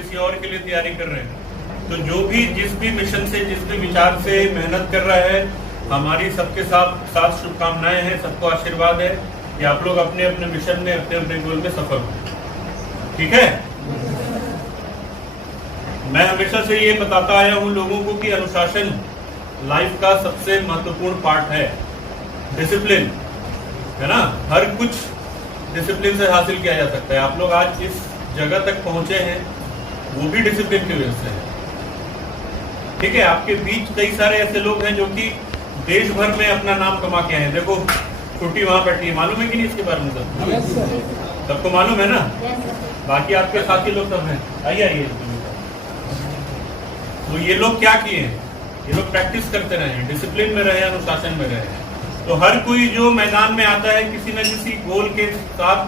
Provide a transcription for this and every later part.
किसी और के लिए तैयारी कर रहे हैं। तो जो भी जिस भी मिशन से, जिस भी विचार से मेहनत कर रहा है, हमारी सबके साथ शुभकामनाएं हैं, सबको आशीर्वाद है कि आप लोग अपने अपने मिशन में, अपने अपने गोल में सफल हो। ठीक है। मैं हमेशा से ये बताता आया हूं लोगों को कि अनुशासन लाइफ का सबसे महत्वपूर्ण पार्ट है। डिसिप्लिन है ना, हर कुछ डिसिप्लिन से हासिल किया जा सकता है। आप लोग आज इस जगह तक पहुंचे हैं वो भी डिसिप्लिन की वजह से है। ठीक है। आपके बीच कई सारे ऐसे लोग हैं जो कि देश भर में अपना नाम कमा के आए हैं। देखो छोटी वहां बैठी है, मालूम है कि नहीं इसके बारे में? सबको मालूम है ना? बाकी आपके साथी लोग सब हैं। आइए। तो ये लोग क्या किए हैं? ये लोग प्रैक्टिस करते रहे हैं, डिसिप्लिन में रहे, अनुशासन में रहे। तो हर कोई जो मैदान में आता है किसी न किसी गोल के साथ,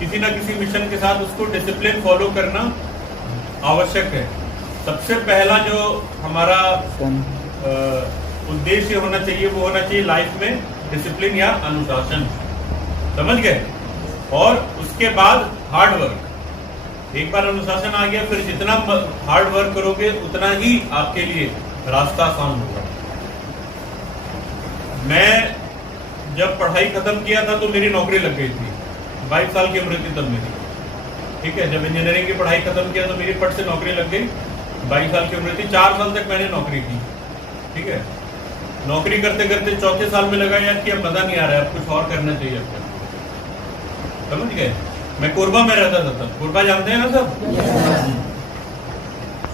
किसी न किसी मिशन के साथ, उसको डिसिप्लिन फॉलो करना आवश्यक है। सबसे पहला जो हमारा उद्देश्य होना चाहिए वो होना चाहिए लाइफ में डिसिप्लिन या अनुशासन। समझ गए? और उसके बाद हार्ड वर्क। एक बार अनुशासन आ गया, फिर जितना हार्ड वर्क करोगे उतना ही आपके लिए रास्ता आसान होगा। मैं जब पढ़ाई खत्म किया था तो मेरी नौकरी लग गई थी। 22 साल की उम्र थी तब मेरी। ठीक है। जब इंजीनियरिंग की पढ़ाई खत्म किया तो मेरी फट से नौकरी लग गई। 22 साल की उम्र थी। 4 साल तक मैंने नौकरी की। ठीक है। नौकरी करते करते चौथे साल में लगा यार कि अब मजा नहीं आ रहा है, अब कुछ और करना चाहिए अपने। समझ गए? मैं कोरबा में रहता था तब। कोरबा जानते हैं ना सब?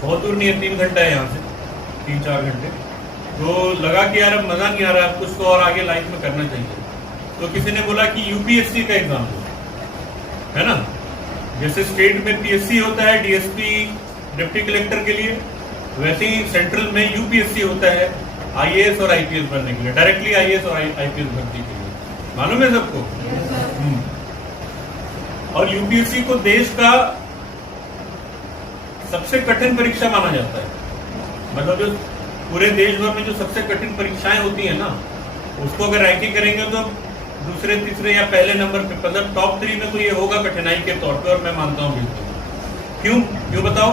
बहुत दूर नहीं है, 3 घंटा है यहाँ से, 3-4 घंटे। तो लगा कि यार अब मजा नहीं आ रहा है, कुछ तो और आगे लाइफ में करना चाहिए। तो किसी ने बोला कि यूपीएससी का एग्जाम दो, है ना। जैसे स्टेट में पीएससी होता है डीएसपी डिप्टी कलेक्टर के लिए, वैसे ही सेंट्रल में यूपीएससी होता है आईएएस और आईपीएस बनने के लिए, डायरेक्टली आईएएस और आईपीएस भर्ती के लिए। मालूम है सबको? और यूपीएससी को देश का सबसे कठिन परीक्षा माना जाता है। मतलब जो पूरे देश भर में जो सबसे कठिन परीक्षाएं होती है ना, उसको अगर रैंकिंग करेंगे तो दूसरे, तीसरे या पहले नंबर पे, मतलब टॉप 3 में तो ये होगा कठिनाई के तौर पे। और मैं मानता हूँ बिल्कुल। क्यों बताओ?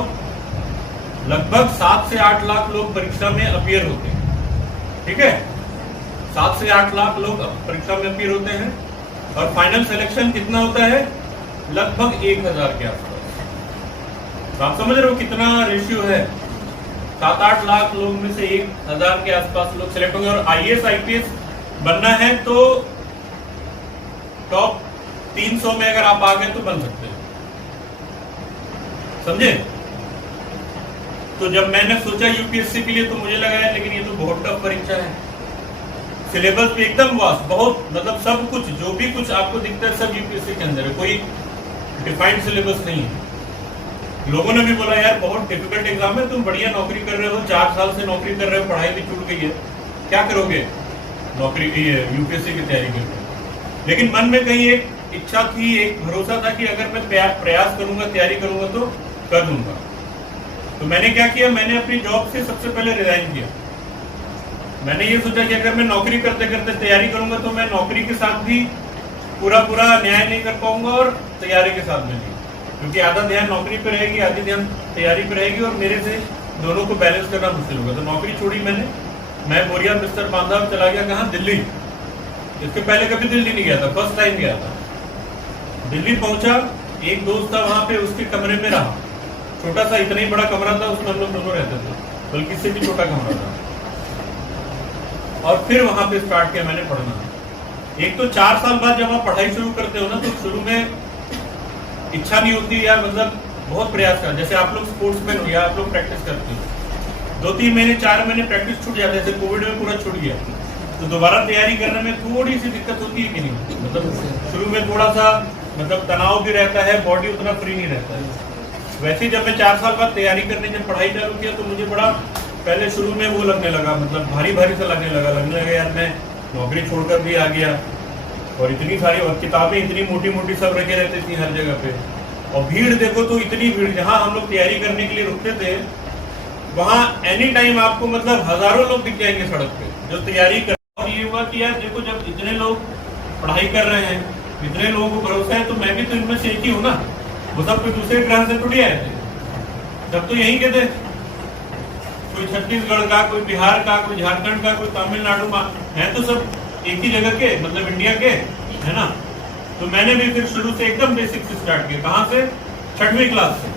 लगभग 7 से 8 लाख लोग परीक्षा में अपीयर होते हैं। ठीक है। 7 से 8 लाख लोग परीक्षा में अपीयर होते हैं और फाइनल सिलेक्शन कितना होता है? लगभग 1000 के आसपास। आप समझ रहे हो कितना रेशियो है? 7-8 लाख लोग में से 1000 के आसपास लोग सिलेक्ट होंगे। और आईएएस आईपीएस बनना है तो टॉप 300 में अगर आप आ गए तो बन सकते हैं। समझे? तो जब मैंने सोचा यूपीएससी के लिए तो मुझे लगा है लेकिन ये तो बहुत टफ परीक्षा है। सिलेबस भी एकदम वास्ट, बहुत, मतलब सब कुछ जो भी कुछ आपको दिखता है सब यूपीएससी के अंदर है, कोई डिफाइंड सिलेबस नहीं है। लोगों ने भी बोला यार बहुत डिफिकल्ट एग्जाम है, तुम बढ़िया नौकरी कर रहे हो, 4 साल से नौकरी कर रहे हो, पढ़ाई भी छूट गई है, क्या करोगे नौकरी की, यूपीएससी की तैयारी करके। लेकिन मन में कहीं एक इच्छा थी, एक भरोसा था कि अगर मैं प्रयास करूंगा, तैयारी करूंगा तो कर लूंगा। तो मैंने क्या किया? मैंने अपनी जॉब से सबसे पहले रिजाइन किया। मैंने ये सोचा कि अगर मैं नौकरी करते करते तैयारी करूंगा तो मैं नौकरी के साथ भी पूरा न्याय नहीं कर पाऊंगा और तैयारी के साथ में नहीं, क्योंकि आधा ध्यान नौकरी पे रहेगी, आधी ध्यान तैयारी पे रहेगी और मेरे से दोनों को बैलेंस करना मुश्किल होगा। तो नौकरी छोड़ी मैंने। मैं बोरिया बिस्तर बांधा और चला गया कहाँ? दिल्ली। इसके पहले कभी दिल्ली नहीं गया था, फर्स्ट टाइम गया था। दिल्ली पहुंचा, एक दोस्त था वहां पे, उसके कमरे में रहा। छोटा सा, इतना ही बड़ा कमरा था, उसमें हम लोग दोनों रहते थे, बल्कि इससे भी छोटा कमरा था। और फिर वहां पे स्टार्ट किया मैंने पढ़ना। एक तो 4 साल बाद जब आप पढ़ाई शुरू करते हो ना तो शुरू में इच्छा नहीं होती यार, मतलब बहुत प्रयास कर, जैसे आप लोग स्पोर्ट्समैन हो या आप लोग प्रैक्टिस करते हो, 2-3 महीने 4 महीने प्रैक्टिस छूट जाते हैं, जैसे कोविड में पूरा छूट गया, तो दोबारा तैयारी करने में थोड़ी सी दिक्कत होती है कि नहीं? मतलब शुरू में थोड़ा सा मतलब तनाव भी रहता है, बॉडी उतना फ्री नहीं रहता है। वैसे ही जब मैं 4 साल बाद तैयारी करने जब पढ़ाई चालू किया तो मुझे बड़ा पहले शुरू में वो लगने लगा, मतलब भारी सा लगने लगा यार मैं नौकरी छोड़कर भी आ गया और इतनी सारी, और किताबें इतनी मोटी मोटी सब रखे रहती थी हर जगह पे, और भीड़ देखो तो इतनी भीड़, जहाँ हम लोग तैयारी करने के लिए रुकते थे वहाँ एनी टाइम आपको मतलब हजारों लोग दिख जाएंगे सड़क पे जो तैयारी कर। और ये हुआ कि यार देखो जब इतने लोग पढ़ाई कर रहे हैं, इतने लोगों को भरोसा है, तो मैं भी तो इनमें से एक ही हूँ ना, वो सब कोई दूसरे ग्रह से थोड़ी आए थे, सब तो यहीं के थे, कोई छत्तीसगढ़ का, कोई बिहार का, कोई झारखंड का, कोई तमिलनाडु का, है तो सब एक ही जगह के, मतलब इंडिया के, है ना। तो मैंने भी फिर शुरू से एकदम बेसिक से स्टार्ट किया। कहाँ से? 6वीं क्लास से।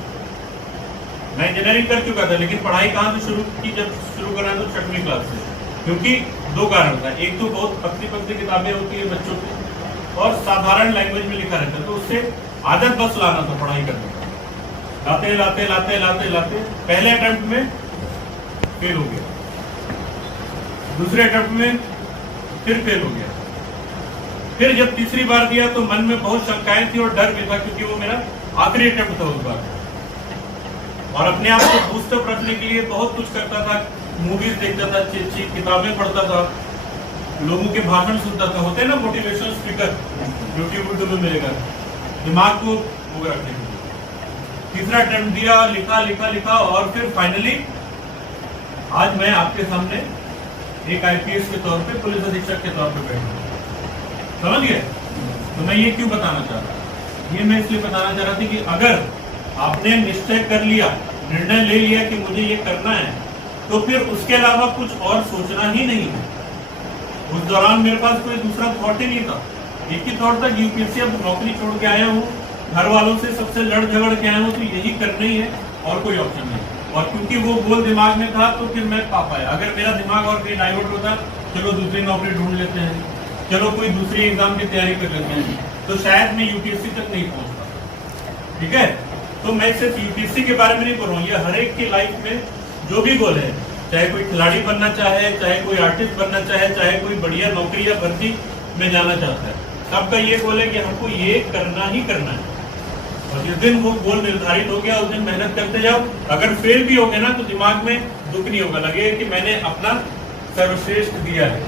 मैं इंजीनियरिंग कर चुका था, लेकिन पढ़ाई कहाँ से शुरू की? जब शुरू करा तो 6वीं क्लास से। क्योंकि 2 कारण था, एक तो बहुत पतली किताबें होती है बच्चों की, और साधारण लैंग्वेज में लिखा रहता है, तो उससे आदत बस लाना था पढ़ाई करने का। लाते लाते लाते लाते लाते पहले अटेम्प्ट में फेल हो गया, दूसरे अटेम्प्ट में फिर फेल हो गया, फिर जब तीसरी बार दिया तो मन में बहुत शंकाएं थी और डर भी था, क्योंकि वो मेरा आखिरी अटेम्प्ट था उस बार। और अपने आप को बूस्टअप रखने के लिए बहुत कुछ करता था, मूवीज देखता था, अच्छी किताबें पढ़ता था, लोगों के भाषण सुनता था, होते हैं ना मोटिवेशनल स्पीकर, यूट्यूब में मिलेगा, दिमाग को वो रखने के लिए। तीसरा अटेम्प्ट दिया, लिखा लिखा लिखा, और फिर फाइनली आज मैं आपके सामने एक आईपीएस के तौर पे, पुलिस अधीक्षक के तौर पे बैठा, समझ गए? तो मैं ये क्यों बताना चाह रहा था? ये मैं इसलिए बताना चाह रहा था कि अगर आपने निश्चय कर लिया, निर्णय ले लिया कि मुझे ये करना है, तो फिर उसके अलावा कुछ और सोचना ही नहीं है। उस दौरान मेरे पास कोई दूसरा थॉट ही नहीं था, एक ही थॉट था कि यूपीएससी, अब नौकरी छोड़ के आया हूँ, घर वालों से सबसे लड़ झगड़ के आया हूँ, तो यही करना ही है और कोई ऑप्शन नहीं। और क्योंकि वो गोल दिमाग में था तो फिर मैं पा पाया। अगर मेरा दिमाग और कहीं डाइवर्ट होता, चलो दूसरी नौकरी ढूंढ लेते हैं, चलो कोई दूसरी एग्जाम की तैयारी कर लेते हैं, तो शायद मैं यूपीएससी तक नहीं पहुंचता। ठीक है, तो मैं सिर्फ यूपीएससी के बारे में नहीं बोल रहा हूँ, ये हर एक की लाइफ में जो भी गोल है, चाहे कोई खिलाड़ी बनना चाहे, चाहे कोई आर्टिस्ट बनना चाहे, चाहे कोई बढ़िया नौकरी या भर्ती में जाना चाहता है, सबका ये गोल है कि हमको ये करना ही करना है। और जिस दिन वो गोल निर्धारित हो गया, उस दिन मेहनत करते जाओ। अगर फेल भी हो गए ना, तो दिमाग में दुख नहीं होगा, लगेगा कि मैंने अपना सर्वश्रेष्ठ दिया है।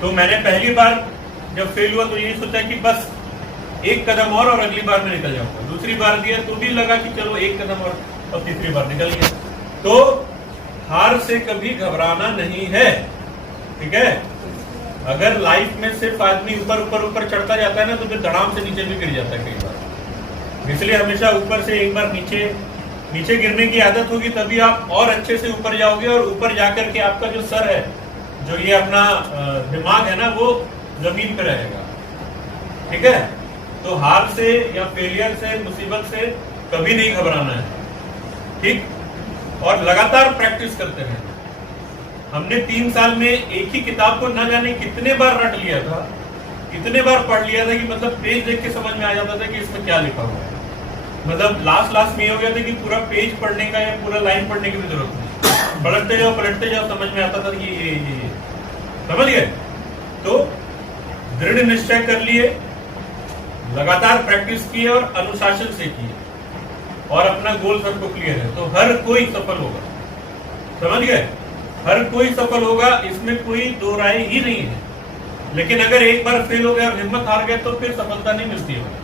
तो मैंने पहली बार जब फेल हुआ तो यही सोचा कि बस एक कदम और अगली बार में निकल जाऊंगा। दूसरी बार दिया तो भी लगा कि चलो एक कदम और तीसरी बार निकल गया। तो हार से कभी घबराना नहीं है, ठीक है। अगर लाइफ में सिर्फ आदमी ऊपर ऊपर ऊपर चढ़ता जाता है ना, तो फिर धड़ाम से नीचे भी गिर जाता है कई बार। इसलिए हमेशा ऊपर से एक बार नीचे गिरने की आदत होगी, तभी आप और अच्छे से ऊपर जाओगे, और ऊपर जाकर के आपका जो सर है, जो ये अपना दिमाग है ना, वो जमीन पे रहेगा। ठीक है, तो हार से या फेलियर से, मुसीबत से कभी नहीं घबराना है, ठीक। और लगातार प्रैक्टिस करते हैं। हमने 3 साल में एक ही किताब को न जाने कितने बार रट लिया था, इतने बार पढ़ लिया था कि मतलब पेज देख के समझ में आ जाता था कि इसमें क्या लिखा हुआ है। मतलब लास्ट में ये हो गया था कि पूरा पेज पढ़ने का या पूरा लाइन पढ़ने की भी जरूरत नहीं, पलटते जाओ समझ में आता था कि ये समझ गए। तो दृढ़ निश्चय कर लिए, लगातार प्रैक्टिस किए और अनुशासन से किए, और अपना गोल सबको क्लियर है, तो हर कोई सफल होगा। समझ गए, हर कोई सफल होगा, इसमें कोई दो राय ही नहीं है। लेकिन अगर एक बार फेल हो गया और हिम्मत हार गया, तो फिर सफलता नहीं मिलती है।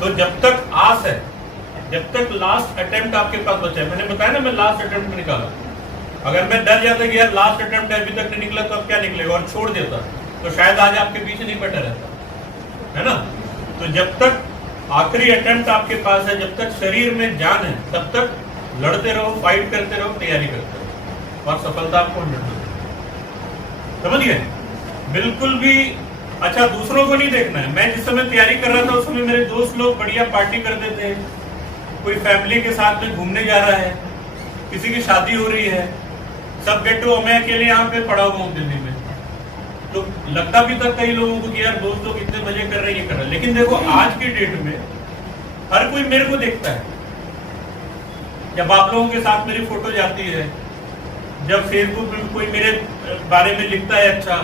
तो जब तक आस है, जब तक लास्ट अटेम्प्ट आपके पास बचा है, मैंने बताया ना मैं लास्ट अटेम्प्ट में निकाला, अगर मैं डर जाता कि यार लास्ट अटेम्प्ट अभी तक नहीं निकला तो अब क्या निकलेगा, और छोड़ देता, तो शायद आज आपके पीछे नहीं बैठा रहता, है ना। तो जब तक आखिरी अटेम्प्ट आपके पास है, जब तक शरीर में जान है, तब तक लड़ते रहो, फाइट करते रहो, तैयारी करते रहो, और सफलता आपको मिलती है। समझ गए, बिल्कुल भी। अच्छा, दूसरों को नहीं देखना है। मैं जिस समय तैयारी कर रहा था, उस समय मेरे दोस्त लोग बढ़िया पार्टी करते थे, कोई फैमिली के साथ में घूमने जा रहा है, किसी की शादी हो रही है, सब गेटो, मैं अकेले यहाँ पे पड़ा हुआ हूँ दिल्ली में। तो लगता भी था कई लोगों को कि यार दोस्त लोग इतने मजे कर रहे हैं, ये कर रहे हैं। लेकिन देखो आज की डेट में हर कोई मेरे को देखता है। जब आप लोगों के साथ मेरी फोटो जाती है, जब फेसबुक में कोई मेरे बारे में लिखता है अच्छा,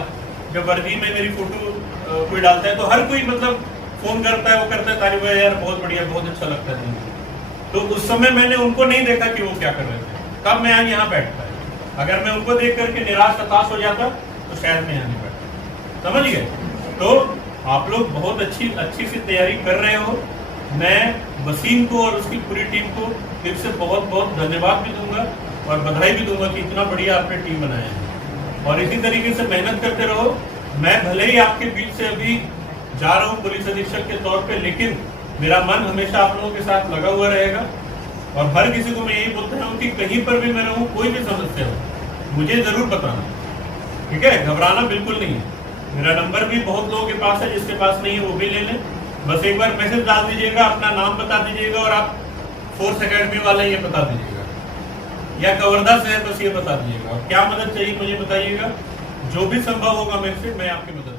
जब वर्दी में मेरी फोटो कोई डालता है, तो हर कोई मतलब फोन करता है, वो करता है तारीफ, यार बहुत बढ़िया, बहुत अच्छा लगता है। तो उस समय मैंने उनको नहीं देखा कि वो क्या कर रहे थे, तब मैं आज यहाँ बैठता है। अगर मैं उनको देख करके निराश हताश हो जाता तो शायद मैं यहाँ नहीं बैठता। समझ गए। तो आप लोग बहुत अच्छी सी तैयारी कर रहे हो। मैं वसीम को और उसकी पूरी टीम को फिर से बहुत बहुत धन्यवाद भी दूंगा और बधाई भी दूंगा कि इतना बढ़िया आपने टीम बनाया है, और इसी तरीके से मेहनत करते रहो। मैं भले ही आपके बीच से अभी जा रहा हूँ पुलिस अधीक्षक के तौर पे, लेकिन मेरा मन हमेशा आप लोगों के साथ लगा हुआ रहेगा। और हर किसी को मैं यही बोलता हूँ कि कहीं पर भी मैं रहूँ, कोई भी समस्या हो मुझे जरूर बताना, ठीक है। घबराना बिल्कुल नहीं है। मेरा नंबर भी बहुत लोगों के पास है, जिसके पास नहीं है वो भी ले लें। बस एक बार मैसेज डाल दीजिएगा, अपना नाम बता दीजिएगा और आप फोर्स अकेडमी वाला ये बता दीजिएगा, या कवर्धा से है बस ये बता दीजिएगा। और क्या मदद चाहिए मुझे बताइएगा, जो भी संभव होगा मेरे से मैं आपकी मदद